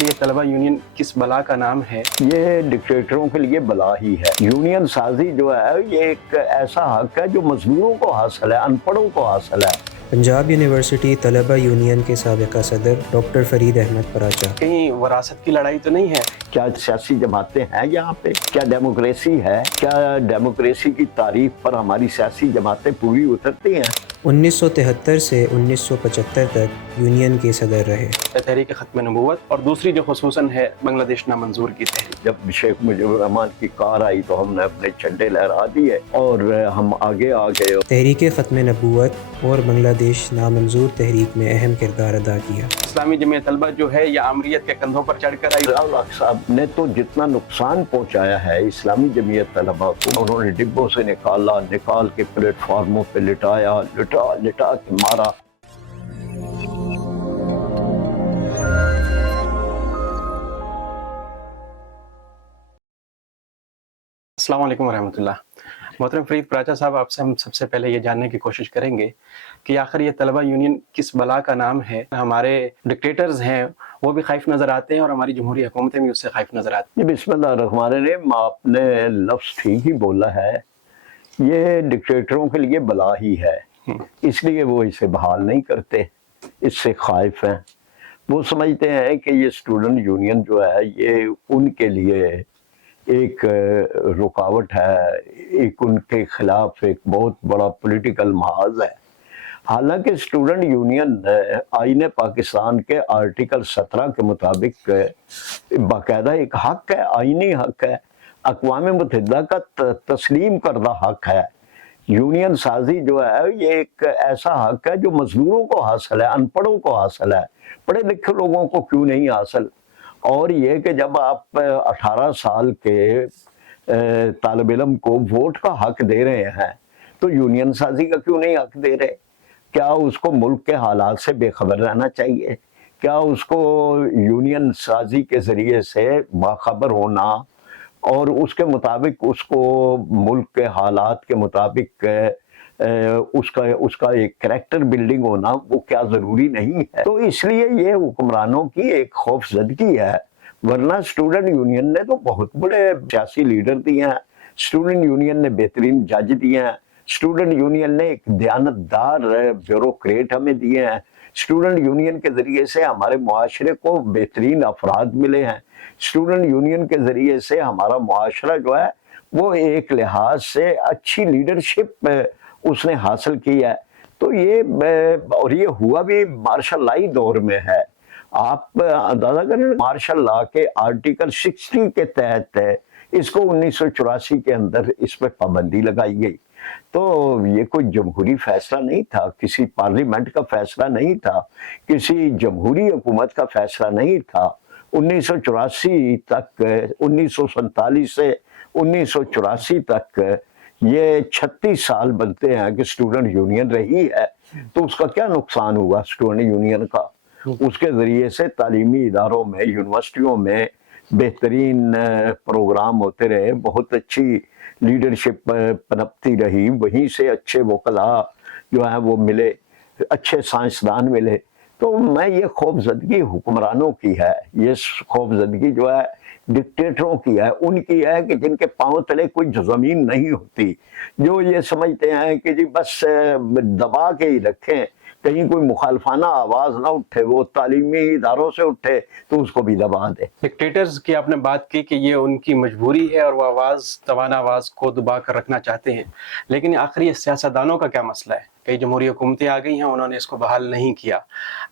یہ طلبہ یونین کس بلا کا نام ہے؟ یہ ڈکٹیٹروں کے لیے بلا ہی ہے۔ یونین سازی جو ہے یہ ایک ایسا حق ہے جو مزدوروں کو حاصل ہے، ان پڑھوں کو حاصل ہے۔ پنجاب یونیورسٹی طلبہ یونین کے سابقہ صدر ڈاکٹر فرید احمد پراچا۔ کہیں وراثت کی لڑائی تو نہیں ہے؟ کیا سیاسی جماعتیں ہیں یہاں پہ؟ کیا ڈیموکریسی ہے؟ کیا ڈیموکریسی کی تعریف پر ہماری سیاسی جماعتیں پوری اترتی ہیں؟ 1973 سے 1975 تک یونین کے صدر رہے۔ تحریک ختم نبوت اور دوسری جو خصوصاً ہے بنگلہ دیش نامنظور کی تحریک۔ جب شیخ مجیب الرحمان کی کار آئی تو ہم نے اپنے جھنڈے لہرا دیے اور ہم آگے آ گئے۔ تحریک ختم نبوت اور بنگلہ دیش نامنظور تحریک میں اہم کردار ادا کیا۔ اسلامی جمعیت طلبہ جو ہے یہ آمریت کے کندھوں پر چڑھ کر آئی۔ ضیاء صاحب نے تو جتنا نقصان پہنچایا ہے اسلامی جمعیت طلبہ کو، انہوں نے ڈبوں سے نکال کے پلیٹ فارموں پہ لٹا کے مارا۔ السلام علیکم ورحمۃ اللہ۔ محترم فرید پراچا صاحب، آپ سے ہم سب سے پہلے یہ جاننے کی کوشش کریں گے کہ آخر یہ طلبہ یونین کس بلا کا نام ہے؟ ہمارے ڈکٹیٹرز ہیں وہ بھی خائف نظر آتے ہیں اور ہماری جمہوری حکومتیں بھی اس سے خائف نظر آتی ہیں۔ بسم اللہ الرحمن الرحیم، آپ نے لفظ ٹھیک ہی بولا ہے، یہ ڈکٹیٹروں کے لیے بلا ہی ہے، اس لیے وہ اسے بحال نہیں کرتے، اس سے خائف ہیں۔ وہ سمجھتے ہیں کہ یہ اسٹوڈنٹ یونین جو ہے یہ ان کے لیے ایک رکاوٹ ہے، ایک ان کے خلاف ایک بہت بڑا پولیٹیکل محاذ ہے۔ حالانکہ اسٹوڈنٹ یونین آئین پاکستان کے آرٹیکل 17 کے مطابق باقاعدہ ایک حق ہے، آئینی حق ہے، اقوام متحدہ کا تسلیم کردہ حق ہے۔ یونین سازی جو ہے یہ ایک ایسا حق ہے جو مزدوروں کو حاصل ہے، ان پڑھوں کو حاصل ہے، پڑھے لکھے لوگوں کو کیوں نہیں حاصل؟ اور یہ کہ جب آپ 18 سال کے طالب علم کو ووٹ کا حق دے رہے ہیں تو یونین سازی کا کیوں نہیں حق دے رہے؟ کیا اس کو ملک کے حالات سے بے خبر رہنا چاہیے؟ کیا اس کو یونین سازی کے ذریعے سے باخبر ہونا اور اس کے مطابق اس کو ملک کے حالات کے مطابق اس کا ایک کریکٹر بلڈنگ ہونا وہ کیا ضروری نہیں ہے؟ تو اس لیے یہ حکمرانوں کی ایک خوف زدگی ہے، ورنہ اسٹوڈنٹ یونین نے تو بہت بڑے سیاسی لیڈر دیے ہیں، اسٹوڈنٹ یونین نے بہترین جج دیے ہیں، اسٹوڈنٹ یونین نے ایک دیانتدار بیوروکریٹ ہمیں دیے ہیں، اسٹوڈنٹ یونین کے ذریعے سے ہمارے معاشرے کو بہترین افراد ملے ہیں، اسٹوڈنٹ یونین کے ذریعے سے ہمارا معاشرہ جو ہے وہ ایک لحاظ سے اچھی لیڈرشپ اس نے حاصل کی ہے۔ تو یہ ہوا بھی مارشل لائی دور میں ہے۔ آپ اندازہ کریں مارشل لا کے آرٹیکل 60 کے تحت اس کو 1984 کے اندر اس پہ پابندی لگائی گئی۔ تو یہ کوئی جمہوری فیصلہ نہیں تھا، کسی پارلیمنٹ کا فیصلہ نہیں تھا، کسی جمہوری حکومت کا فیصلہ نہیں تھا۔ 1984 تک، 1947 سے 1984 تک یہ 36 سال بنتے ہیں کہ اسٹوڈنٹ یونین رہی ہے۔ تو اس کا کیا نقصان ہوا اسٹوڈنٹ یونین کا؟ اس کے ذریعے سے تعلیمی اداروں میں، یونیورسٹیوں میں بہترین پروگرام ہوتے رہے، بہت اچھی لیڈرشپ پنپتی رہی، وہیں سے اچھے وکلاء جو ہیں وہ ملے، اچھے سائنسدان ملے۔ تو میں یہ خوف زدگی حکمرانوں کی ہے، یہ خوف زدگی جو ہے ڈکٹیٹروں کی ہے، ان کی ہے کہ جن کے پاؤں تلے کوئی زمین نہیں ہوتی، جو یہ سمجھتے ہیں کہ جی بس دبا کے ہی رکھیں، کہیں کوئی مخالفانہ آواز نہ اٹھے، وہ تعلیمی اداروں سے اٹھے تو اس کو بھی دبا دے۔ ڈکٹیٹرز کی آپ نے بات کی کہ یہ ان کی مجبوری ہے اور وہ توانا آواز کو دبا کر رکھنا چاہتے ہیں، لیکن آخر یہ سیاستدانوں کا کیا مسئلہ ہے؟ کئی جمہوری حکومتیں آ گئی ہیں، انہوں نے اس کو بحال نہیں کیا۔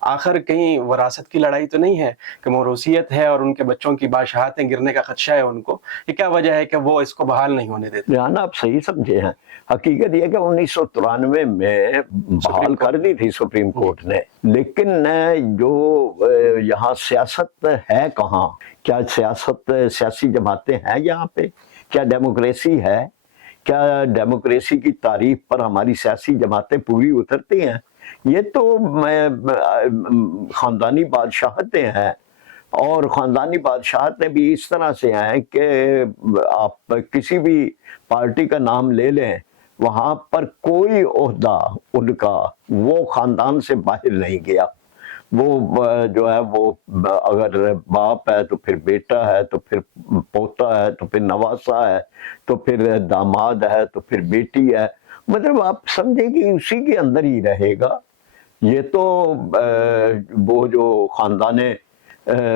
آخر کہیں وراثت کی لڑائی تو نہیں ہے کہ موروثیت ہے اور ان کے بچوں کی بادشاہتیں گرنے کا خدشہ ہے ان کو؟ یہ کیا وجہ ہے کہ وہ اس کو بحال نہیں ہونے دیتے؟ جہاں آپ صحیح سمجھے ہیں، حقیقت یہ کہ 1993 میں بحال کر دی تھی سپریم کورٹ نے، لیکن جو یہاں سیاست ہے کہاں؟ کیا سیاسی جماعتیں ہیں یہاں پہ؟ کیا ڈیموکریسی ہے؟ کیا ڈیموکریسی کی تعریف پر ہماری سیاسی جماعتیں پوری اترتی ہیں؟ یہ تو خاندانی بادشاہتیں ہیں، اور خاندانی بادشاہتیں بھی اس طرح سے ہیں کہ آپ کسی بھی پارٹی کا نام لے لیں، وہاں پر کوئی عہدہ ان کا وہ خاندان سے باہر نہیں گیا، وہ جو ہے وہ اگر باپ ہے تو پھر بیٹا ہے، تو پھر پوتا ہے، تو پھر نواسا ہے، تو پھر داماد ہے، تو پھر بیٹی ہے، مطلب آپ سمجھیں کہ اسی کے اندر ہی رہے گا۔ یہ تو وہ جو خاندان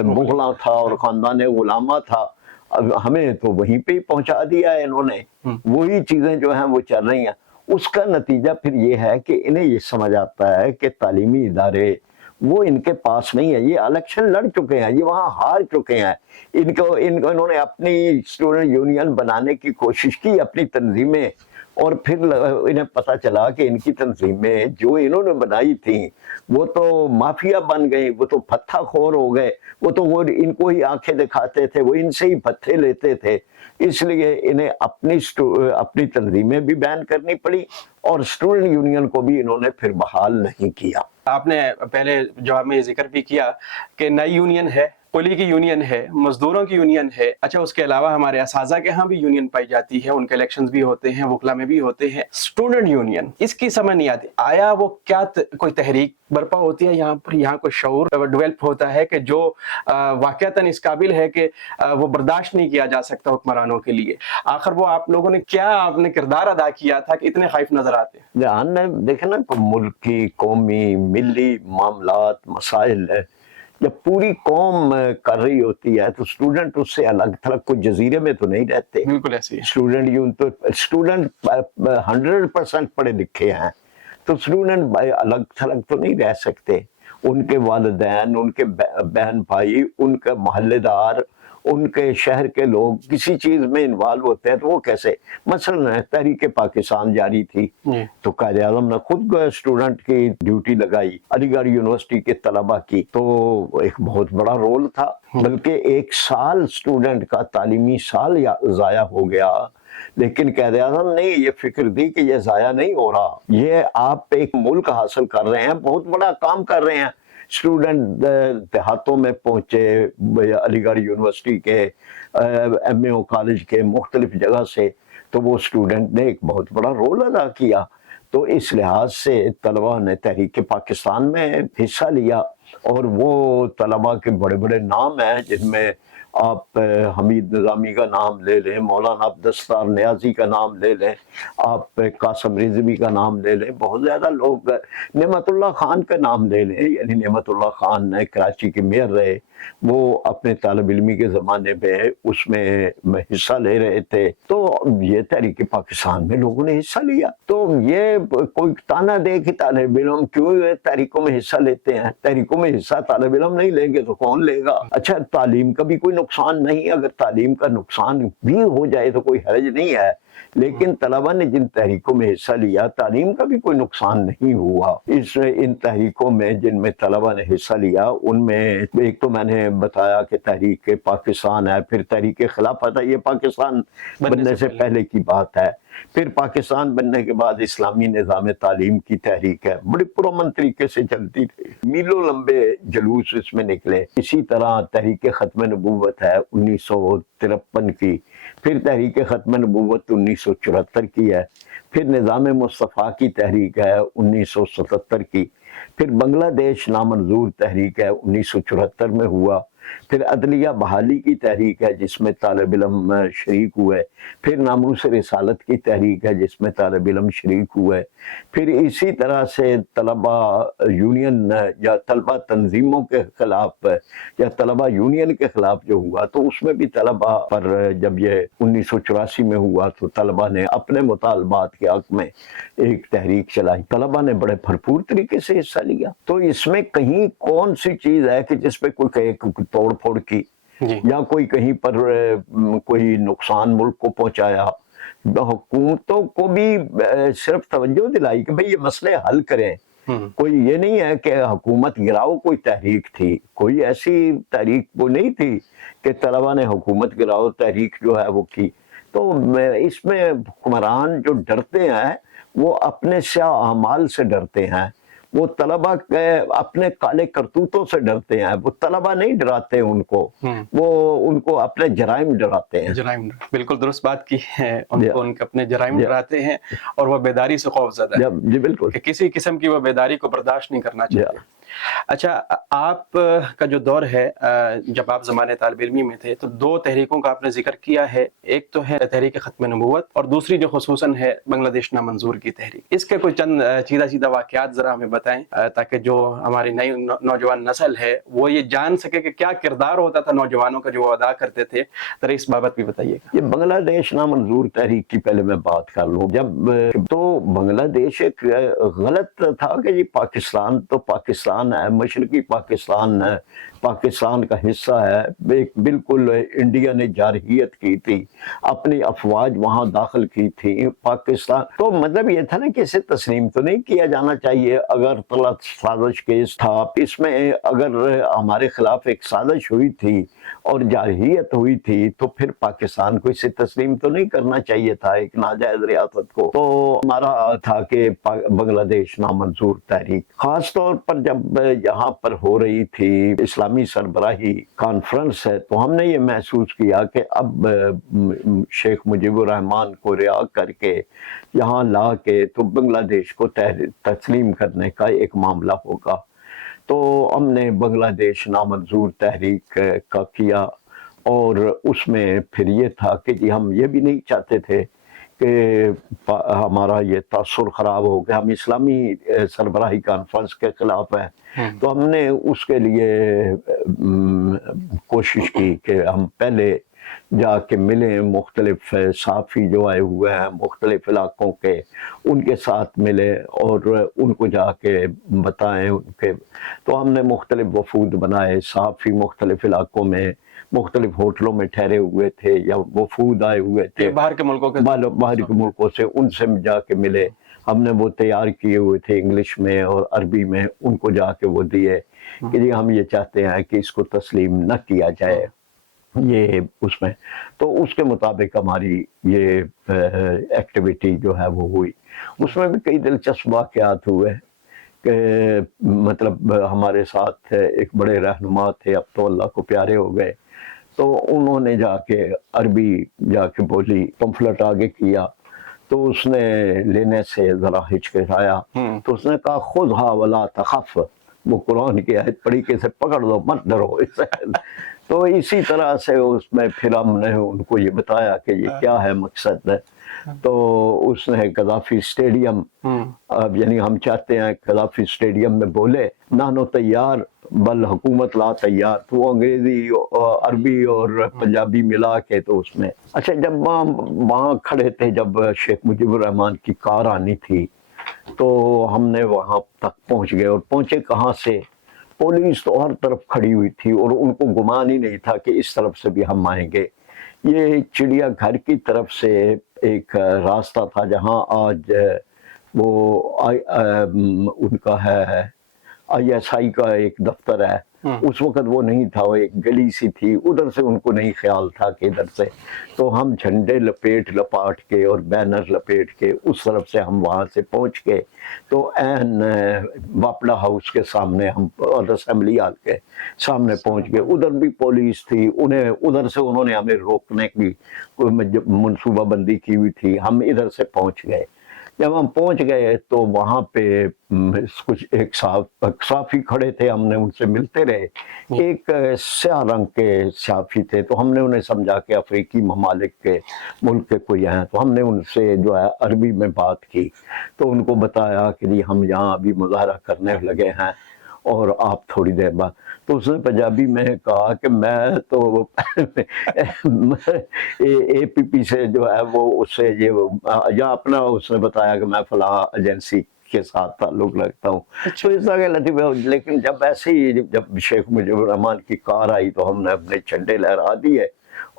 مغلاں تھا اور خاندان غلامہ تھا، اب ہمیں تو وہیں پہ ہی پہنچا دیا ہے انہوں نے، وہی چیزیں جو ہیں وہ چل رہی ہیں۔ اس کا نتیجہ پھر یہ ہے کہ انہیں یہ سمجھ آتا ہے کہ تعلیمی ادارے وہ ان کے پاس نہیں ہے، یہ الیکشن لڑ چکے ہیں، یہ وہاں ہار چکے ہیں، انہوں نے اپنی اسٹوڈنٹ یونین بنانے کی کوشش کی، اپنی تنظیمیں، اور پھر انہیں پتہ چلا کہ ان کی تنظیمیں جو انہوں نے بنائی تھیں وہ تو مافیا بن گئی، وہ تو پتھا خور ہو گئے، وہ تو وہ ان کو ہی آنکھیں دکھاتے تھے، وہ ان سے ہی پتھے لیتے تھے، اس لیے انہیں اپنی تنظیمیں بھی بین کرنی پڑی، اور اسٹوڈنٹ یونین کو بھی انہوں نے پھر بحال نہیں کیا۔ آپ نے پہلے جواب میں یہ ذکر بھی کیا کہ نئی یونین ہے، پولی کی یونین ہے، مزدوروں کی یونین ہے، اچھا اس کے علاوہ ہمارے اساتذہ کے ہاں بھی یونین پائی جاتی ہے، ان کے الیکشنز بھی ہوتے ہیں، وکلا میں بھی ہوتے ہیں، اسٹوڈنٹ یونین اس کی سمجھ نہیں آتی، آیا وہ کیا کوئی تحریک برپا ہوتی ہے یہاں پر، یہاں کوئی شعور ڈیولپ ہوتا ہے کہ جو واقعتاً اس قابل ہے کہ وہ برداشت نہیں کیا جا سکتا حکمرانوں کے لیے؟ آخر وہ آپ لوگوں نے کیا اپنے کردار ادا کیا تھا کہ اتنے خائف نظر آتے ہیں؟ جہاں نے دیکھیں نا، ملکی، قومی، ملی معاملات، مسائل جب پوری قوم کر رہی ہوتی ہے تو اسٹوڈنٹ اس سے الگ تھلگ، کوئی جزیرے میں تو نہیں رہتے۔ بالکل ایسے ہی اسٹوڈنٹ 100% پڑھے لکھے ہیں، تو اسٹوڈنٹ الگ تھلگ تو نہیں رہ سکتے، ان کے والدین، ان کے بہن بھائی، ان کے محلے دار، ان کے شہر کے لوگ کسی چیز میں انوالو ہوتے ہیں تو وہ کیسے؟ مثلا تحریک پاکستان جاری تھی تو قائد اعظم نے خود اسٹوڈنٹ کی ڈیوٹی لگائی، علی گڑھ یونیورسٹی کے طلبہ کی، تو ایک بہت بڑا رول تھا، بلکہ 1 سال اسٹوڈنٹ کا تعلیمی سال ضائع ہو گیا، لیکن قائد اعظم نے یہ فکر دی کہ یہ ضائع نہیں ہو رہا، یہ آپ ایک ملک حاصل کر رہے ہیں، بہت بڑا کام کر رہے ہیں۔ اسٹوڈنٹ دیہاتوں میں پہنچے، علی گڑھ یونیورسٹی کے، ایم اے او کالج کے مختلف جگہ سے، تو وہ اسٹوڈنٹ نے ایک بہت بڑا رول ادا کیا، تو اس لحاظ سے طلبہ نے تحریک پاکستان میں حصہ لیا، اور وہ طلبہ کے بڑے بڑے نام ہیں، جن میں آپ حمید نظامی کا نام لے لیں، مولانا عبدالستار نیازی کا نام لے لیں، آپ قاسم رضوی کا نام لے لیں، بہت زیادہ لوگ، نعمت اللہ خان کا نام لے لیں، یعنی نعمت اللہ خان کراچی کے میئر رہے، وہ اپنے طالب علمی کے زمانے میں اس میں حصہ لے رہے تھے، تو یہ تحریک پاکستان میں لوگوں نے حصہ لیا۔ تو یہ کوئی تانا دے کہ طالب علم کیوں تحریکوں میں حصہ لیتے ہیں، تحریکوں میں حصہ طالب علم نہیں لیں گے تو کون لے گا؟ اچھا، تعلیم کا بھی کوئی نقصان نہیں، اگر تعلیم کا نقصان بھی ہو جائے تو کوئی حرج نہیں ہے، لیکن طلبہ نے جن تحریکوں میں حصہ لیا تعلیم کا بھی کوئی نقصان نہیں ہوا۔ ان تحریکوں میں جن میں طلبہ نے حصہ لیا، ان میں ایک تو میں نے بتایا کہ تحریک پاکستان ہے، پھر تحریک خلافت ہے، یہ پاکستان بننے سے پہلے کی بات ہے، پھر پاکستان بننے کے بعد اسلامی نظام تعلیم کی تحریک ہے، بڑی پرامن طریقے سے چلتی تھی، میلوں لمبے جلوس اس میں نکلے۔ اسی طرح تحریک ختم نبوت ہے 1953 کی، پھر تحریک ختم نبوت 1974 کی ہے، پھر نظام مصطفیٰ کی تحریک ہے 1977 کی، پھر بنگلہ دیش نامنظور تحریک ہے 1974 میں ہوا، پھر عدلیہ بحالی کی تحریک ہے جس میں طالب علم شریک ہوئے، پھر ناموس رسالت کی تحریک ہے جس میں طالب علم شریک ہوئے، پھر اسی طرح سے طلبہ یونین یا طلبہ تنظیموں کے خلاف یا طلبہ یونین کے خلاف جو ہوا، تو اس میں بھی طلبہ پر جب یہ 1984 میں ہوا تو طلبہ نے اپنے مطالبات کے حق میں ایک تحریک چلائی، طلبہ نے بڑے بھرپور طریقے سے حصہ لیا۔ تو اس میں کہیں کون سی چیز ہے کہ جس پہ کوئی کہے توڑ پھوڑ کی یا کوئی کہیں پر کوئی نقصان ملک کو پہنچایا؟ حکومتوں کو بھی صرف توجہ دلائی کہ بھئی یہ مسئلے حل کریں، کوئی یہ نہیں ہے کہ حکومت گراؤ کوئی تحریک تھی، کوئی ایسی تحریک وہ نہیں تھی کہ طلبہ نے حکومت گراؤ تحریک جو ہے وہ کی۔ تو اس میں حکمران جو ڈرتے ہیں وہ اپنے سیاہ اعمال سے ڈرتے ہیں، وہ طلبہ کے اپنے کالے کرتوتوں سے ڈرتے ہیں، وہ طلبہ نہیں ڈراتے ان کو، وہ ان کو اپنے جرائم ڈراتے ہیں۔ جرائم، بالکل درست بات کی ہے، ان کو ان کے اپنے جرائم ڈراتے ہیں، اور وہ بیداری سے خوف زدہ ہے، جی بالکل، کہ کسی قسم کی وہ بیداری کو برداشت نہیں کرنا چاہتے۔ اچھا، آپ کا جو دور ہے، جب آپ زمانے طالب علمی میں تھے تو دو تحریکوں کا آپ نے ذکر کیا ہے، ایک تو ہے تحریک ختم نبوت اور دوسری جو خصوصاً ہے بنگلہ دیش نامنظور کی تحریک. اس کے کوئی چند سیدھا واقعات ذرا ہمیں بتائیں تاکہ جو ہماری نئی نوجوان نسل ہے وہ یہ جان سکے کہ کیا کردار ہوتا تھا نوجوانوں کا جو وہ ادا کرتے تھے. ذرا اس بابت بھی بتائیے گا. یہ بنگلہ دیش نامنظور تحریک کی پہلے میں بات کر لوں. جب تو بنگلہ دیش ایک غلط تھا کہ یہ پاکستان تو پاکستان ہے، مشرقی پاکستان ہے، پاکستان کا حصہ ہے. بالکل انڈیا نے جارحیت کی تھی، اپنی افواج وہاں داخل کی تھی پاکستان. تو مطلب یہ تھا نا کہ اسے تسلیم تو نہیں کیا جانا چاہیے. اگر طلعت سازش کیس تھا، اس میں اگر ہمارے خلاف ایک سازش ہوئی تھی اور جارحیت ہوئی تھی تو پھر پاکستان کو اسے تسلیم تو نہیں کرنا چاہیے تھا ایک ناجائز ریاست کو. تو ہمارا تھا کہ بنگلہ دیش نامنظور تحریک خاص طور پر جب یہاں پر ہو رہی تھی اسلامی سربراہی کانفرنس ہے تو ہم نے یہ محسوس کیا کہ اب شیخ مجیب الرحمان کو رہا کر کے یہاں لا کے تو بنگلہ دیش کو تسلیم کرنے کا ایک معاملہ ہوگا. تو ہم نے بنگلہ دیش نامنظور تحریک کا کیا اور اس میں پھر یہ تھا کہ جی ہم یہ بھی نہیں چاہتے تھے کہ ہمارا یہ تاثر خراب ہو کہ ہم اسلامی سربراہی کانفرنس کے خلاف ہیں. تو ہم نے اس کے لیے کوشش کی کہ ہم پہلے جا کے ملیں، مختلف صحافی جو آئے ہوئے ہیں مختلف علاقوں کے ان کے ساتھ ملے اور ان کو جا کے بتائیں ان کے. تو ہم نے مختلف وفود بنائے، صحافی مختلف علاقوں میں مختلف ہوٹلوں میں ٹھہرے ہوئے تھے یا وفود آئے ہوئے تھے باہر کے ملکوں سے، ان سے جا کے ملے. ہم نے وہ تیار کیے ہوئے تھے انگلش میں اور عربی میں، ان کو جا کے وہ دیے کہ جی ہم یہ چاہتے ہیں کہ اس کو تسلیم نہ کیا جائے یہ اس میں. تو اس کے مطابق ہماری یہ ایکٹیویٹی جو ہے وہ ہوئی. اس میں بھی کئی دلچسپ واقعات ہوئے کہ مطلب ہمارے ساتھ ایک بڑے رہنما تھے، اب تو اللہ کو پیارے ہو گئے. تو انہوں نے جا کے عربی جا کے بولی، پمفلٹ آگے کیا تو اس نے لینے سے ذرا ہچکچایا. تو اس نے کہا خذھا ولا تخف، وہ قرآن کی آیت پڑھی کہ اسے پکڑ دو مت ڈرو. تو اسی طرح سے اس میں پھر ہم نے ان کو یہ بتایا کہ یہ کیا ہے مقصد ہے. تو اس نے قذافی اسٹیڈیم، اب یعنی ہم چاہتے ہیں قذافی اسٹیڈیم میں بولے نحنو تیار بل حکومت لا تیار. تو وہ انگریزی عربی اور پنجابی ملا کے تو اس میں اچھا جب وہاں کھڑے تھے، جب شیخ مجیب الرحمان کی کار آنی تھی تو ہم نے وہاں تک پہنچ گئے. اور پہنچے کہاں سے؟ پولیس تو ہر طرف کھڑی ہوئی تھی اور ان کو گمان ہی نہیں تھا کہ اس طرف سے بھی ہم آئیں گے. یہ چڑیا گھر کی طرف سے ایک راستہ تھا جہاں آج وہ ان کا ہے ISI کا ایک دفتر ہے. اس وقت وہ نہیں تھا، وہ ایک گلی سی تھی، ادھر سے ان کو نہیں خیال تھا کہ ادھر سے. تو ہم جھنڈے لپاٹ کے اور بینر لپیٹ کے اس طرف سے ہم وہاں سے پہنچ گئے. تو این واپڈا ہاؤس کے سامنے ہم اور اسمبلی ہال کے سامنے پہنچ گئے. ادھر بھی پولیس تھی، ادھر سے انہوں نے ہمیں روکنے کی منصوبہ بندی کی ہوئی تھی. ہم ادھر سے پہنچ گئے. جب ہم پہنچ گئے تو وہاں پہ کچھ ایک صحافی کھڑے تھے، ہم نے ان سے ملتے رہے. ایک سیاہ رنگ کے صحافی تھے تو ہم نے انہیں سمجھا کہ افریقی ممالک کے ملک کے کوئی ہیں. تو ہم نے ان سے جو ہے عربی میں بات کی تو ان کو بتایا کہ جی ہم یہاں ابھی مظاہرہ کرنے لگے ہیں اور آپ تھوڑی دیر بعد. تو اس نے پنجابی میں کہا کہ میں تو APP سے جو ہے وہ اس سے یا اپنا اس نے بتایا کہ میں فلاں ایجنسی کے ساتھ تعلق رکھتا ہوں. تو اس طرح کے لطیفے. لیکن جب ایسے ہی جب شیخ مجیب الرحمان کی کار آئی تو ہم نے اپنے جھنڈے لہرا دیے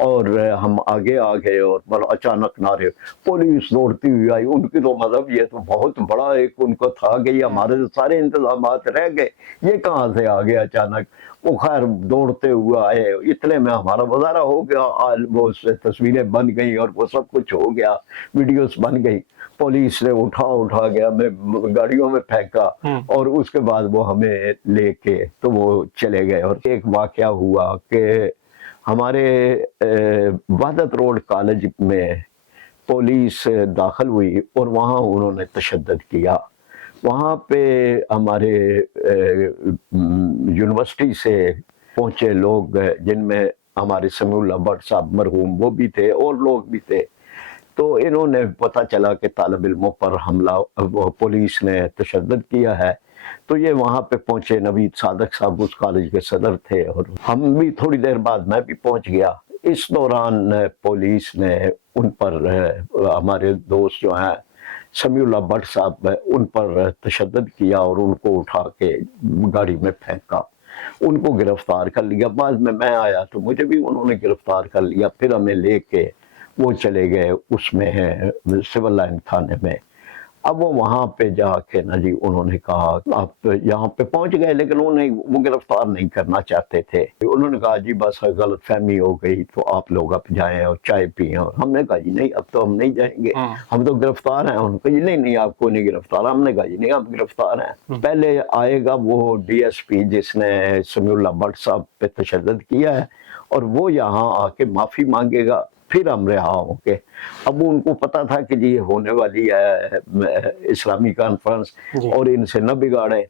اور ہم آگے آ گئے اور بڑا اچانک نعرے، پولیس دوڑتی ہوئی آئی. ان کی تو مطلب یہ تو بہت بڑا ایک ان کو تھا کہ یہ ہمارے سارے انتظامات رہ گئے، یہ کہاں سے آ گیا اچانک. وہ خیر دوڑتے ہوئے آئے، اتنے میں ہمارا مظاہرہ ہو گیا. وہ تصویریں بن گئیں اور وہ سب کچھ ہو گیا، ویڈیوز بن گئی. پولیس نے اٹھا گیا، ہمیں گاڑیوں میں پھینکا اور اس کے بعد وہ ہمیں لے کے تو وہ چلے گئے. اور ایک واقعہ ہوا کہ ہمارے وحدت روڈ کالج میں پولیس داخل ہوئی اور وہاں انہوں نے تشدد کیا. وہاں پہ ہمارے یونیورسٹی سے پہنچے لوگ جن میں ہمارے سمیع اللہ بٹ صاحب مرحوم وہ بھی تھے اور لوگ بھی تھے. تو انہوں نے پتہ چلا کہ طالب علموں پر حملہ پولیس نے تشدد کیا ہے. تو یہ وہاں پہ پہنچے. نوید صادق صاحب اس کالج کے صدر تھے اور ہم بھی تھوڑی دیر بعد میں بھی پہنچ گیا. اس دوران پولیس نے ان پر ہمارے دوست جو ہیں سمیع اللہ بٹ صاحب ان پر تشدد کیا اور ان کو اٹھا کے گاڑی میں پھینکا. ان کو گرفتار کر لیا. بعد میں آیا تو مجھے بھی انہوں نے گرفتار کر لیا. پھر ہمیں لے کے وہ چلے گئے اس میں سول لائن تھانے میں. اب وہ وہاں پہ جا کے نا جی انہوں نے کہا آپ یہاں پہ پہنچ گئے, لیکن وہ گرفتار نہیں کرنا چاہتے تھے. انہوں نے کہا جی بس غلط فہمی ہو گئی تو آپ لوگ اب جائیں اور چائے پئیں. اور ہم نے کہا جی نہیں اب تو ہم نہیں جائیں گے, ہم تو گرفتار ہیں. انہوں نے کہا جی نہیں آپ کو نہیں گرفتار. ہم نے کہا جی نہیں آپ گرفتار ہیں. پہلے آئے گا وہ ڈی ایس پی جس نے سمیع اللہ بٹ صاحب پہ تشدد کیا ہے اور وہ یہاں آ کے معافی مانگے گا, پھر ہم رہا ہوں گے. اب ان کو پتا تھا کہ جی یہ ہونے والی ہے اسلامی کانفرنس اور ان سے نہ بگاڑیں.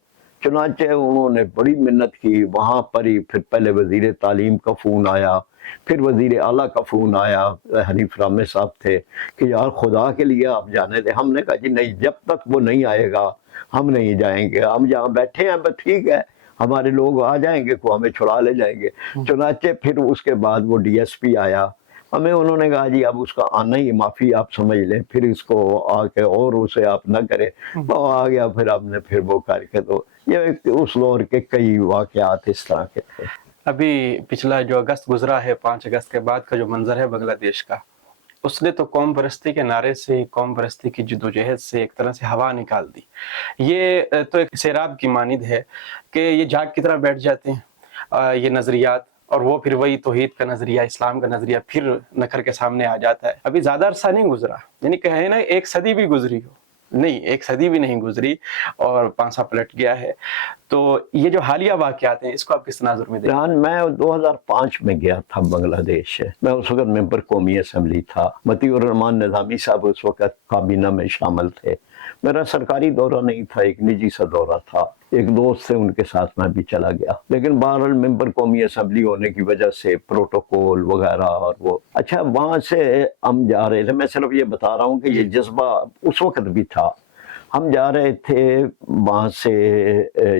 چنانچہ انہوں نے بڑی منت کی وہاں پر ہی. پھر پہلے وزیر تعلیم کا فون آیا, پھر وزیر اعلیٰ کا فون آیا, حنیف رامے صاحب تھے, کہ یار خدا کے لیے آپ جانے دیں. ہم نے کہا جی نہیں جب تک وہ نہیں آئے گا ہم نہیں جائیں گے. ہم جہاں بیٹھے ہیں بس ٹھیک ہے, ہمارے لوگ آ جائیں گے کو ہمیں چھڑا لے جائیں گے. چنانچہ پھر اس کے بعد وہ ڈی ایس پی آیا. ہمیں انہوں نے کہا جی اب اس کا آنا ہی معافی آپ سمجھ لیں, پھر اس کو آ کے اور اسے آپ نہ کریں. وہ آ گیا, پھر ہم نے پھر وہ کر کے. تو یہ اس دور کے کئی واقعات اس طرح کے تھے. ابھی پچھلا جو اگست گزرا ہے 5 اگست کے بعد کا جو منظر ہے بنگلہ دیش کا, اس نے تو قوم پرستی کے نعرے سے, قوم پرستی کی جدوجہد سے ایک طرح سے ہوا نکال دی. یہ تو ایک سیراب کی مانند ہے کہ یہ جھاگ کی طرح بیٹھ جاتے ہیں یہ نظریات, اور وہ پھر وہی توحید کا نظریہ, اسلام کا نظریہ پھر نکھر کے سامنے آ جاتا ہے. ابھی زیادہ عرصہ نہیں گزرا, یعنی کہیں نا 1 صدی بھی گزری ہو, نہیں 1 صدی بھی نہیں گزری اور پانسا پلٹ گیا ہے. تو یہ جو حالیہ واقعات ہیں اس کو آپ کس تناظر میں دیکھیں؟ میں 2005 میں گیا تھا بنگلہ دیش. میں اس وقت ممبر قومی اسمبلی تھا. مطیع الرحمان نظامی صاحب اس وقت کابینہ میں شامل تھے. میرا سرکاری دورہ نہیں تھا, ایک نجی سا دورہ تھا. ایک دوست سے ان کے ساتھ میں بھی چلا گیا. لیکن بہرحال ممبر قومی اسمبلی ہونے کی وجہ سے پروٹوکول وغیرہ اور وہ اچھا وہاں سے ہم جا رہے تھے. میں صرف یہ بتا رہا ہوں کہ یہ جذبہ اس وقت بھی تھا. ہم جا رہے تھے وہاں سے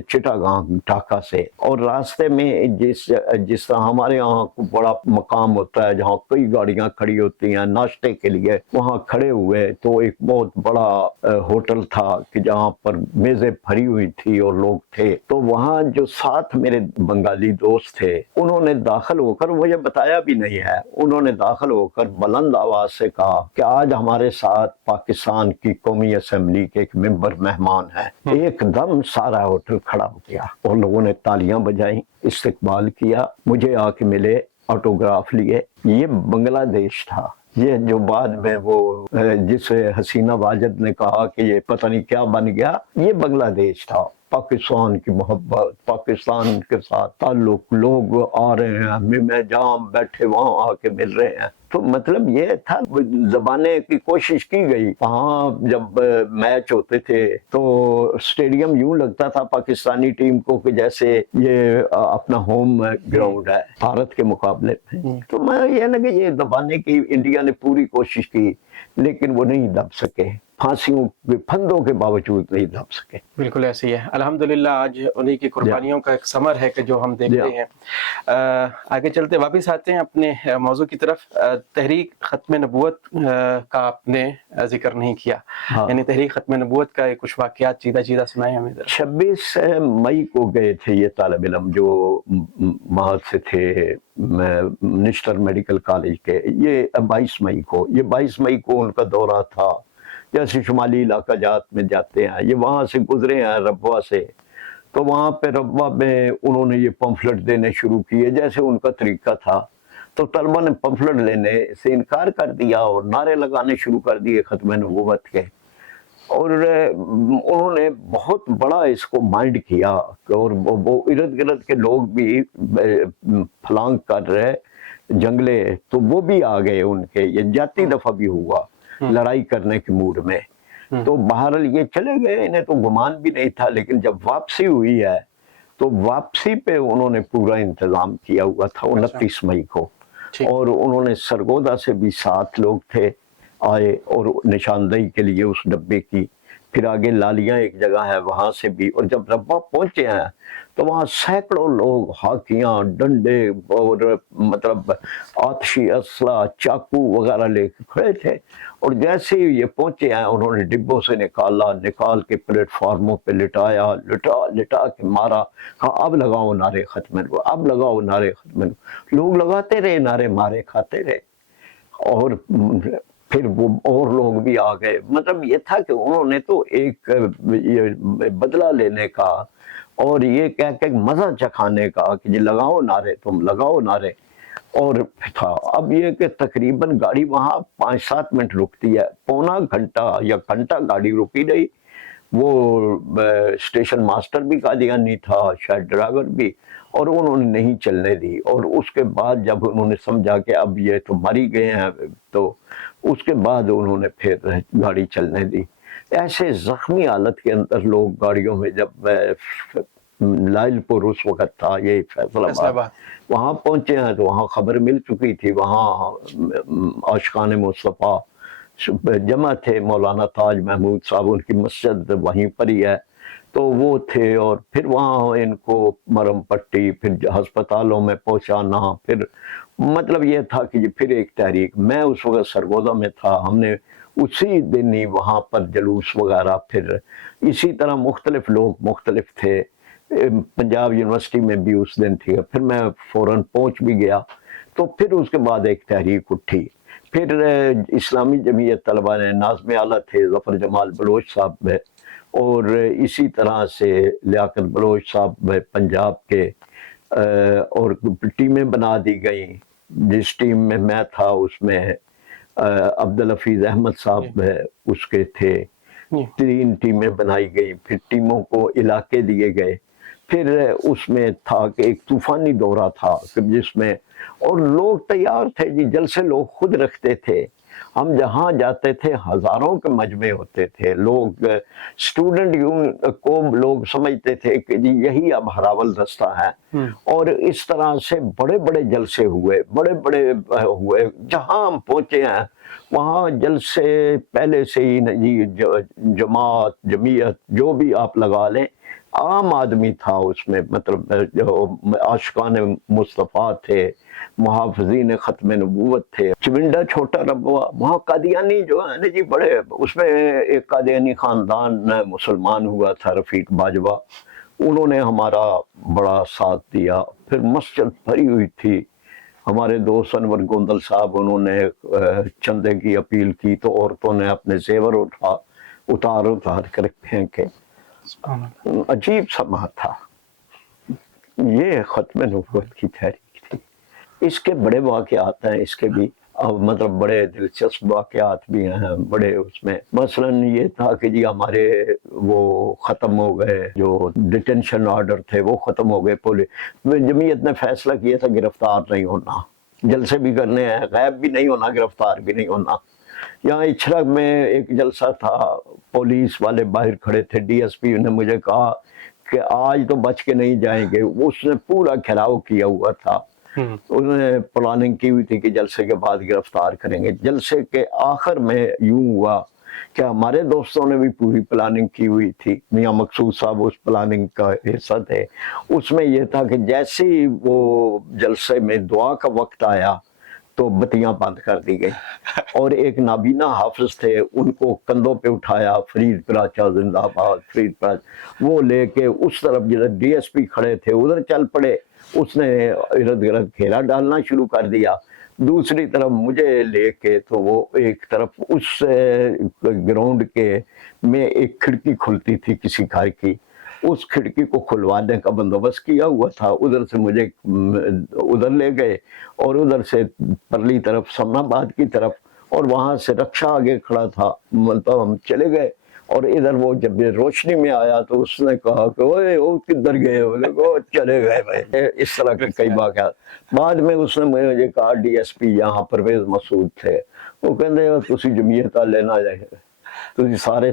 چٹاگانگ ڈھاکہ سے, اور راستے میں جس طرح ہمارے یہاں بڑا مقام ہوتا ہے جہاں کئی گاڑیاں کھڑی ہوتی ہیں ناشتے کے لیے, وہاں کھڑے ہوئے تو ایک بہت بڑا ہوٹل تھا کہ جہاں پر میزیں بھری ہوئی تھی اور لوگ تھے. تو وہاں جو ساتھ میرے بنگالی دوست تھے انہوں نے داخل ہو کر, مجھے بتایا بھی نہیں ہے, انہوں نے داخل ہو کر بلند آواز سے کہا کہ آج ہمارے ساتھ پاکستان کی قومی اسمبلی کے ایک ممبر مہمان ہے. ایک دم سارا ہوٹل کھڑا ہو گیا اور لوگوں نے تالیاں بجائیں, استقبال کیا, مجھے آ کے ملے, آٹوگراف لیے. یہ بنگلہ دیش تھا. یہ جو بعد میں وہ جس حسینہ واجد نے کہا کہ یہ پتہ نہیں کیا بن گیا, یہ بنگلہ دیش تھا. پاکستان کی محبت, پاکستان کے ساتھ تعلق, لوگ آ رہے ہیں, میں جہاں بیٹھے وہاں آ کے مل رہے ہیں. تو مطلب یہ تھا زبانے کی کوشش کی گئی. وہاں جب میچ ہوتے تھے تو سٹیڈیم یوں لگتا تھا پاکستانی ٹیم کو کہ جیسے یہ اپنا ہوم گراؤنڈ ہے بھارت کے مقابلے میں. تو میں یہ لگا یہ دبانے کی انڈیا نے پوری کوشش کی لیکن وہ نہیں دب سکے, پھانسیوں کے پھندوں کے باوجود نہیں دب سکے. بالکل ایسی ہے. الحمدللہ آج انہی کی قربانیوں کا ایک ثمر ہے کہ جو ہم دیکھتے ہیں. آگے چلتے واپس آتے ہیں اپنے موضوع کی طرف. تحریک ختم نبوت کا آپ نے ذکر نہیں کیا, یعنی تحریک ختم نبوت کا کچھ واقعات چیدہ سنائیں ہمیں. 26 مئی کو گئے تھے یہ طالب علم جو مہد سے تھے نشتر میڈیکل کالج کے. یہ 22 مئی کو, یہ 22 مئی کو ان کا دورہ تھا. جیسے شمالی علاقہ جات میں جاتے ہیں, یہ وہاں سے گزرے ہیں ربوہ سے, تو وہاں پہ ربوہ میں انہوں نے یہ پمفلٹ دینے شروع کیے جیسے ان کا طریقہ تھا. تو طلبہ نے پمفلٹ لینے سے انکار کر دیا اور نعرے لگانے شروع کر دیے ختم نبوت کے. اور انہوں نے بہت بڑا اس کو مائنڈ کیا اور وہ ارد گرد کے لوگ بھی پھلانگ کر رہے جنگلے, تو وہ بھی آ گئے ان کے. یہ جاتی دفعہ بھی ہوا لڑائی کرنے کے موڈ میں. تو بہرحال یہ چلے گئے, انہیں تو گمان بھی نہیں تھا. لیکن جب واپسی ہوئی ہے تو واپسی پہ انہوں نے پورا انتظام کیا ہوا تھا 29 مئی کو, اور انہوں نے سرگودا سے بھی 7 لوگ تھے آئے اور نشاندہی کے لیے اس ڈبے کی. پھر آگے لالیاں ایک جگہ ہے وہاں سے بھی, اور جب ربا پہنچے ہیں تو وہاں سینکڑوں لوگ ہاکیاں, ڈنڈے اور مطلب آتشی اسلحہ, چاقو وغیرہ لے کے کھڑے تھے. اور جیسے ہی یہ پہنچے ہیں انہوں نے ڈبوں سے نکال کے پلیٹ فارموں پہ لٹایا, لٹا کے مارا, کہا اب لگاؤ نعرے ختم کو, اب لگاؤ نعرے ختم کو. لوگ لگاتے رہے نعرے, مارے کھاتے رہے. اور پھر وہ اور لوگ بھی آ گئے. مطلب یہ تھا کہ انہوں نے تو ایک بدلہ لینے کا اور یہ کہہ کہ مزہ چکھانے کا کہ جی لگاؤ نعرے, تم لگاؤ نعرے. اور تھا اب یہ کہ تقریباً گاڑی وہاں 5-7 منٹ رکتی ہے, پونا گھنٹہ یا گھنٹہ گاڑی رکی نہیں. وہ اسٹیشن ماسٹر بھی قادیانی تھا, شاید ڈرائیور بھی, اور انہوں نے نہیں چلنے دی. اور اس کے بعد جب انہوں نے سمجھا کہ اب یہ تو مر ہی گئے ہیں, تو اس کے بعد انہوں نے پھر گاڑی چلنے دی. ایسے زخمی حالت کے اندر لوگ گاڑیوں میں, جب لائل پور اس وقت تھا, یہ فیصل آباد, وہاں پہنچے ہیں تو وہاں خبر مل چکی تھی. وہاں عاشقان مصطفیٰ جمع تھے, مولانا تاج محمود صاحب, ان کی مسجد وہیں پر ہی ہے, تو وہ تھے. اور پھر وہاں ان کو مرم پٹی, پھر ہسپتالوں میں پہنچانا. پھر مطلب یہ تھا کہ پھر ایک تحریک. میں اس وقت سرگودا میں تھا, ہم نے اسی دن ہی وہاں پر جلوس وغیرہ, پھر اسی طرح مختلف لوگ مختلف تھے. پنجاب یونیورسٹی میں بھی اس دن تھی, پھر میں فوراً پہنچ بھی گیا. تو پھر اس کے بعد ایک تحریک اٹھی. پھر اسلامی جمعیت طلبہ نے, ناظم اعلیٰ تھے ظفر جمال بلوچ صاحب میں, اور اسی طرح سے لیاقت بلوچ صاحب پنجاب کے, اور ٹیمیں بنا دی گئیں. جس ٹیم میں میں تھا اس میں عبدالحفیظ احمد صاحب اس کے تھے. 3 ٹیمیں بنائی گئی. پھر ٹیموں کو علاقے دیے گئے. پھر اس میں تھا کہ ایک طوفانی دورہ تھا جس میں, اور لوگ تیار تھے جی, جلسے لوگ خود رکھتے تھے. ہم جہاں جاتے تھے ہزاروں کے مجمع ہوتے تھے. لوگ اسٹوڈنٹ کو لوگ سمجھتے تھے کہ جی یہی اب ہراول دستہ ہے. اور اس طرح سے بڑے بڑے جلسے ہوئے, بڑے بڑے ہوئے. جہاں ہم پہنچے ہیں وہاں جلسے پہلے سے ہی جی, جماعت جمعیت جو بھی آپ لگا لیں, عام آدمی تھا اس میں. مطلب جو عاشقان مصطفیٰ تھے, محافظین ختم نبوت تھے. چمنڈا چھوٹا ربوہ, وہاں قادیانی جو ہے نا جی بڑے, اس میں ایک قادیانی خاندان مسلمان ہوا تھا, رفیق باجوہ, انہوں نے ہمارا بڑا ساتھ دیا. پھر مسجد بھری ہوئی تھی. ہمارے دوست انور گوندل صاحب, انہوں نے چندے کی اپیل کی تو عورتوں نے اپنے زیور اتار کر پھینکے. عجیب سما تھا. یہ ختم نبوت کی تحریک تھی. اس کے بڑے واقعات ہیں, اس کے بھی مطلب بڑے دلچسپ واقعات بھی ہیں بڑے. اس میں مثلاً یہ تھا کہ جی ہمارے وہ ختم ہو گئے, جو ڈیٹینشن آرڈر تھے وہ ختم ہو گئے. جمعیت نے فیصلہ کیا تھا گرفتار نہیں ہونا, جلسے بھی کرنے ہیں, غائب بھی نہیں ہونا, گرفتار بھی نہیں ہونا. یہاں اچھرک میں ایک جلسہ تھا, پولیس والے باہر کھڑے تھے. ڈی ایس پی نے مجھے کہا کہ آج تو بچ کے نہیں جائیں گے. اس نے پورا گھیراؤ کیا ہوا تھا. انہوں نے پلاننگ کی ہوئی تھی کہ جلسے کے بعد گرفتار کریں گے. جلسے کے آخر میں یوں ہوا کہ ہمارے دوستوں نے بھی پوری پلاننگ کی ہوئی تھی. میاں مقصود صاحب اس پلاننگ کا حصہ تھے. اس میں یہ تھا کہ جیسے ہی وہ جلسے میں دعا کا وقت آیا تو بتیاں بند کر دی گئی, اور ایک نابینا حافظ تھے, ان کو کندھوں پہ اٹھایا, فرید پراچا زندہ باد, فرید پراچا, وہ لے کے اس طرف جدھر ڈی ایس پی کھڑے تھے ادھر چل پڑے. اس نے ارد گرد گھیرا ڈالنا شروع کر دیا. دوسری طرف مجھے لے کے تو وہ ایک طرف اس گراؤنڈ کے میں ایک کھڑکی کھلتی تھی کسی گھر کی, اس کھڑکی کو کھلوانے کا بندوبست کیا ہوا تھا. ادھر سے مجھے ادھر لے گئے, اور ادھر سے پرلی طرف سمن آباد کی طرف, اور وہاں سے رکشہ آگے کھڑا تھا. مطلب ہم چلے گئے, اور ادھر وہ جب روشنی میں آیا تو اس نے کہا کہ اوے وہ کدھر گئے, بولے وہ چلے گئے بھائی. اس طرح کے کئی واقعات. بعد میں اس نے مجھے کہا, ڈی ایس پی یہاں پرویز مسعود تھے, وہ کہتے ہیں تسی جمعیت لینا جائے. ਤੁਸੀਂ ਸਾਰੇ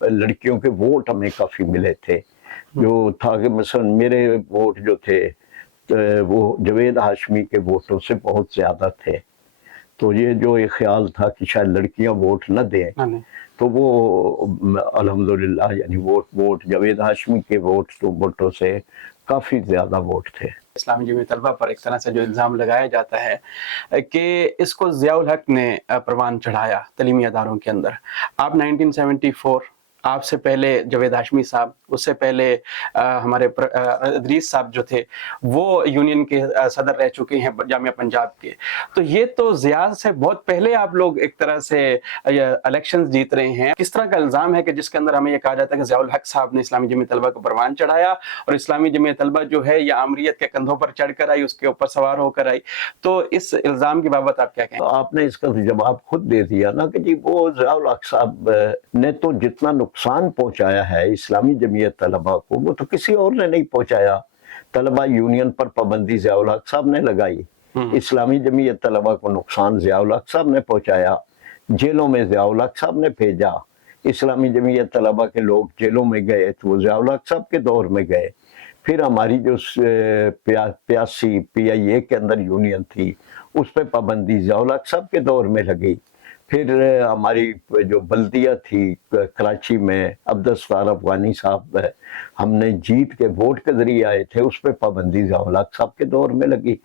لڑکیوں کے ووٹ ہمیں کافی ملے تھے، جو تھا کہ مثلا میرے ووٹ جو تھے وہ جاوید ہاشمی کے ووٹوں سے بہت زیادہ تھے، تو یہ جو ایک خیال تھا کہ شاید لڑکیاں ووٹ نہ دیں، تو وہ الحمدللہ یعنی ووٹ جاوید ہاشمی کے ووٹوں سے کافی زیادہ ووٹ تھے۔ اسلامی جمعیت طلبہ پر ایک طرح سے جو الزام لگایا جاتا ہے کہ اس کو ضیاء الحق نے پروان چڑھایا تعلیمی اداروں کے اندر۔ آپ 1974، آپ سے پہلے جاوید ہاشمی صاحب، اس سے پہلے ہمارے ادریس صاحب جو تھے وہ یونین کے صدر رہ چکے ہیں جامعہ پنجاب کے، تو یہ تو ضیاء سے بہت پہلے آپ لوگ ایک طرح سے الیکشنز جیت رہے ہیں۔ کس طرح کا الزام ہے کہ جس کے اندر ہمیں یہ کہا جاتا ہے کہ ضیاء الحق صاحب نے اسلامی جمعیت طلبہ کو پروان چڑھایا اور اسلامی جمعیت طلبہ جو ہے یہ آمریت کے کندھوں پر چڑھ کر آئی، اس کے اوپر سوار ہو کر آئی، تو اس الزام کی بابت آپ کیا کہیں؟ آپ نے اس کا جواب خود دے دیا نا کہ جی وہ ضیاء الحق صاحب نے تو جتنا نقصان پہنچایا ہے اسلامی جمعیت طلبہ کو وہ تو کسی اور نے نہیں پہنچایا۔ طلبہ یونین پر پابندی ضیاء الحق صاحب نے لگائی، اسلامی جمعیت طلبہ کو نقصان ضیاء الحق صاحب نے پہنچایا، جیلوں میں ضیاء الحق صاحب نے بھیجا، اسلامی جمعیت طلبہ کے لوگ جیلوں میں گئے تو وہ ضیاء الحق صاحب کے دور میں گئے۔ پھر ہماری جو 85 PIA کے اندر یونین تھی اس پہ پابندی ضیاء الحق صاحب کے دور میں لگی۔ پھر ہماری جو بلدیہ تھی کراچی میں عبدالستار افغانی صاحب ہم نے جیت کے ووٹ کے ذریعے آئے تھے، اس پہ پابندی ضیاء الحق صاحب کے دور میں لگی۔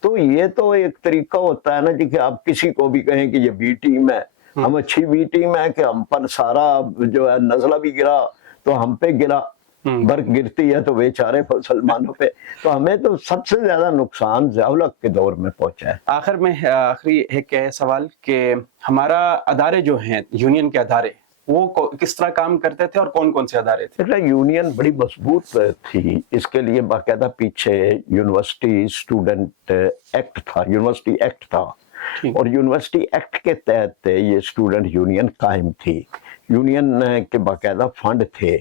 تو یہ تو ایک طریقہ ہوتا ہے نا جی کہ آپ کسی کو بھی کہیں کہ یہ بی ٹیم ہے، ہم اچھی بی ٹیم ہے کہ ہم پر سارا جو ہے نزلہ بھی گرا تو ہم پہ گرا، برق گرتی ہے تو بیچارے مسلمانوں پہ، تو ہمیں تو سب سے زیادہ نقصان ضیاء الحق کے دور میں پہنچا ہے۔ آخر میں آخری ایک سوال کہ ہمارا ادارے جو ہیں یونین کے ادارے وہ کس طرح کام کرتے تھے اور کون کون سے ادارے تھے؟ یونین بڑی مضبوط تھی، اس کے لیے باقاعدہ پیچھے یونیورسٹی اسٹوڈنٹ ایکٹ تھا، یونیورسٹی ایکٹ تھا، اور یونیورسٹی ایکٹ کے تحت یہ اسٹوڈنٹ یونین قائم تھی۔ یونین کے باقاعدہ فنڈ تھے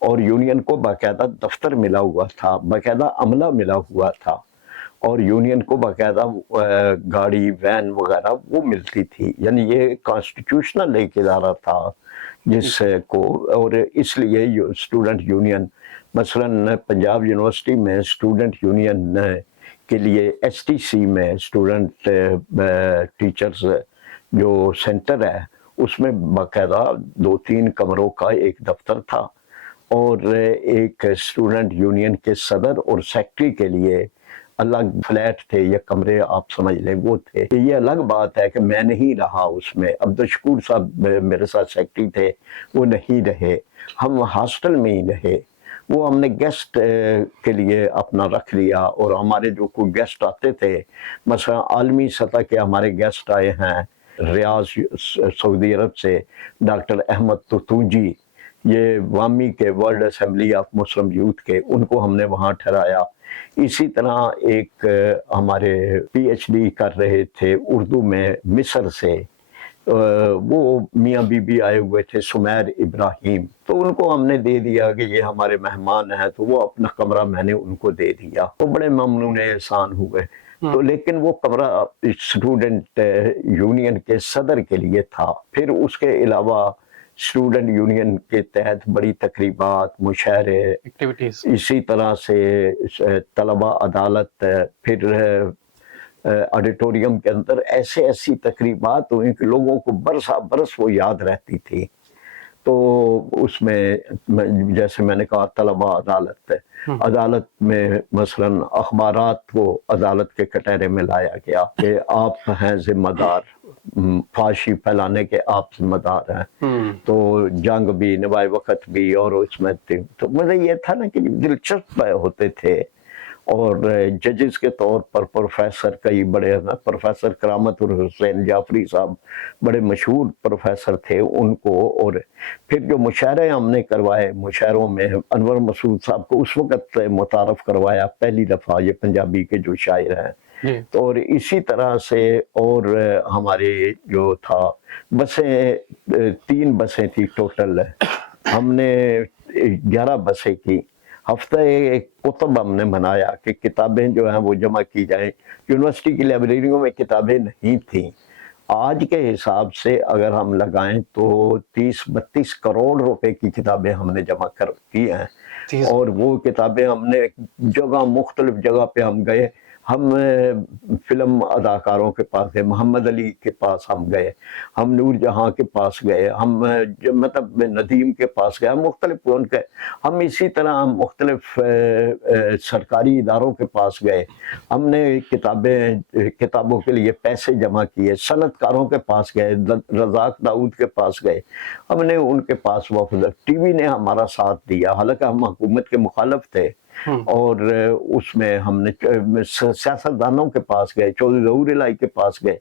اور یونین کو باقاعدہ دفتر ملا ہوا تھا، باقاعدہ عملہ ملا ہوا تھا، اور یونین کو باقاعدہ گاڑی وین وغیرہ وہ ملتی تھی، یعنی یہ کانسٹیٹیوشنل ایک ادارہ تھا جس کو، اور اس لیے اسٹوڈنٹ یونین مثلا پنجاب یونیورسٹی میں اسٹوڈنٹ یونین کے لیے STC میں اسٹوڈنٹ ٹیچرز جو سینٹر ہے اس میں باقاعدہ 2-3 کمروں کا ایک دفتر تھا، اور ایک اسٹوڈنٹ یونین کے صدر اور سیکٹری کے لیے الگ فلیٹ تھے یا کمرے آپ سمجھ لیں وہ تھے۔ یہ الگ بات ہے کہ میں نہیں رہا اس میں، عبدالشکور صاحب میرے ساتھ سیکٹری تھے، وہ نہیں رہے، ہم ہاسٹل میں ہی رہے، وہ ہم نے گیسٹ کے لیے اپنا رکھ لیا، اور ہمارے جو کوئی گیسٹ آتے تھے مثلا عالمی سطح کے ہمارے گیسٹ آئے ہیں ریاض سعودی عرب سے، ڈاکٹر احمد توتونجی، یہ وامی کے world assembly of Muslim youth کے، ان کو ہم نے وہاں ٹھہرایا۔ اسی طرح ایک ہمارے PhD کر رہے تھے اردو میں مصر سے، وہ میاں بی بی آئے ہوئے تھے سمیر ابراہیم، تو ان کو ہم نے دے دیا کہ یہ ہمارے مہمان ہیں، تو وہ اپنا کمرہ میں نے ان کو دے دیا، وہ بڑے ممنون احسان ہوئے۔ تو لیکن وہ کمرہ اسٹوڈنٹ یونین کے صدر کے لیے تھا۔ پھر اس کے علاوہ اسٹوڈنٹ یونین کے تحت بڑی تقریبات، مشاعرے، ایکٹیویٹیز، اسی طرح سے طلبہ عدالت، پھر آڈیٹوریم کے اندر ایسی تقریبات ہوئیں کہ لوگوں کو برس وہ یاد رہتی تھی۔ تو اس میں جیسے میں نے کہا طلبہ عدالت میں مثلا اخبارات کو عدالت کے کٹہرے میں لایا گیا کہ آپ ہیں ذمہ دار، فحاشی پھیلانے کے آپ ذمہ دار ہیں، تو جنگ بھی، نوائے وقت بھی، اور اس میں تو مجھے یہ تھا نا کہ دلچسپ ہوتے تھے، اور ججز کے طور پر پروفیسر کئی بڑے، پروفیسر کرامت الحسین جعفری صاحب بڑے مشہور پروفیسر تھے، ان کو، اور پھر جو مشاعرے ہم نے کروائے، مشاعروں میں انور مسعود صاحب کو اس وقت متعارف کروایا پہلی دفعہ، یہ پنجابی کے جو شاعر ہیں، تو اور اسی طرح سے، اور ہمارے جو تھا بسیں، 3 بسیں تھی ٹوٹل، ہم نے 11 بسیں کی، ہفتہ ایک کتب ہم نے بنایا کہ کتابیں جو ہیں وہ جمع کی جائیں، یونیورسٹی کی لائبریریوں میں کتابیں نہیں تھیں، آج کے حساب سے اگر ہم لگائیں تو 30-32 کروڑ روپے کی کتابیں ہم نے جمع کر کی ہیں، اور وہ کتابیں ہم نے مختلف جگہ پہ ہم گئے، ہم فلم اداکاروں کے پاس گئے، محمد علی کے پاس ہم گئے، ہم نور جہاں کے پاس گئے، ہم مطلب ندیم کے پاس گئے، ہم مختلف ان کے، ہم اسی طرح ہم مختلف سرکاری اداروں کے پاس گئے، ہم نے کتابوں کے لیے پیسے جمع کیے، صنعت کاروں کے پاس گئے، رزاق داؤد کے پاس گئے، ہم نے ان کے پاس وفد، ٹی وی نے ہمارا ساتھ دیا، حالانکہ ہم حکومت کے مخالف تھے، اور اس میں ہم نے سیاستدانوں کے پاس گئے، چودھری ظہور الہی کے پاس گئے،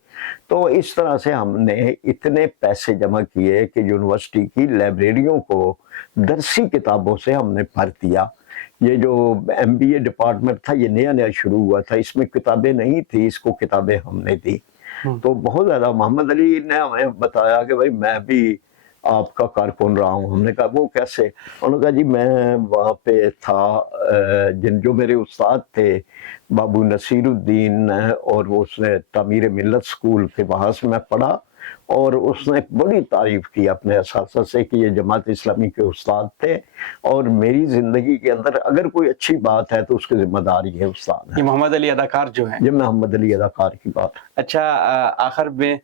تو اس طرح سے ہم نے اتنے پیسے جمع کیے کہ یونیورسٹی کی لائبریریوں کو درسی کتابوں سے ہم نے بھر دیا۔ یہ جو ایم بی اے ڈپارٹمنٹ تھا یہ نیا شروع ہوا تھا، اس میں کتابیں نہیں تھی، اس کو کتابیں ہم نے دی، تو بہت زیادہ۔ محمد علی نے ہمیں بتایا کہ بھائی میں بھی آپ کا کارکن رہا ہوں، ہم نے کہا وہ کیسے؟ انہوں نے کہا جی میں وہاں پہ تھا، جو میرے استاد تھے بابو نصیر الدین، اور اس نے تعمیر ملت اسکول کے، وہاں سے میں پڑھا، اور اس نے بڑی تعریف کی اپنے اساتذہ سے کہ یہ جماعت اسلامی کے استاد تھے، اور میری زندگی کے اندر اگر کوئی اچھی بات ہے تو اس کی ذمہ داری ہے استاد ہے۔ یہ محمد علی اداکار جو ہیں، یہ محمد علی اداکار کی بات۔ اچھا، آخر میں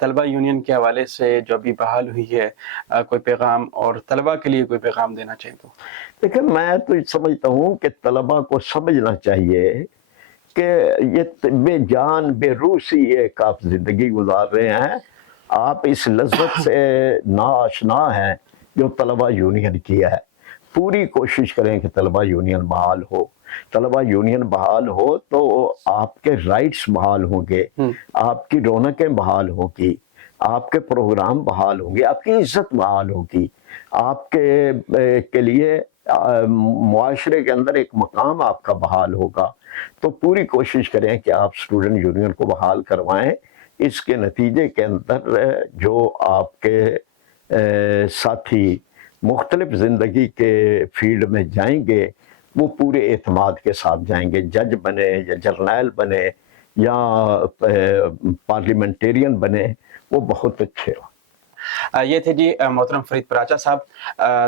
طلبہ یونین کے حوالے سے جو ابھی بحال ہوئی ہے، کوئی پیغام، اور طلبہ کے لیے کوئی پیغام دینا چاہیں تو؟ دیکھیں میں تو سمجھتا ہوں کہ طلبہ کو سمجھنا چاہیے کہ یہ بے جان بے روح سی ایک آپ زندگی گزار رہے ہیں، آپ اس لذت سے ناآشنا ہیں جو طلبہ یونین کی ہے۔ پوری کوشش کریں کہ طلبہ یونین بحال ہو، طلبہ یونین بحال ہو تو آپ کے رائٹس بحال ہوں گے، آپ کی رونقیں بحال ہوں گی، آپ کے پروگرام بحال ہوں گے، آپ کی عزت بحال ہوگی، آپ کے لیے معاشرے کے اندر ایک مقام آپ کا بحال ہوگا۔ تو پوری کوشش کریں کہ آپ اسٹوڈنٹ یونین کو بحال کروائیں، اس کے نتیجے کے اندر جو آپ کے ساتھی مختلف زندگی کے فیلڈ میں جائیں گے وہ پورے اعتماد کے ساتھ جائیں گے، جج بنے یا جرنیل بنے یا پارلیمنٹیرین بنے، وہ بہت اچھے ہو۔ یہ تھے جی محترم فرید پراچا صاحب،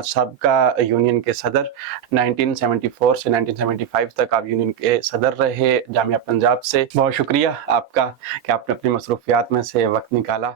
سابقہ یونین کے صدر، 1974 سے 1975 تک آپ یونین کے صدر رہے جامعہ پنجاب سے۔ بہت شکریہ آپ کا کہ آپ نے اپنی مصروفیات میں سے وقت نکالا۔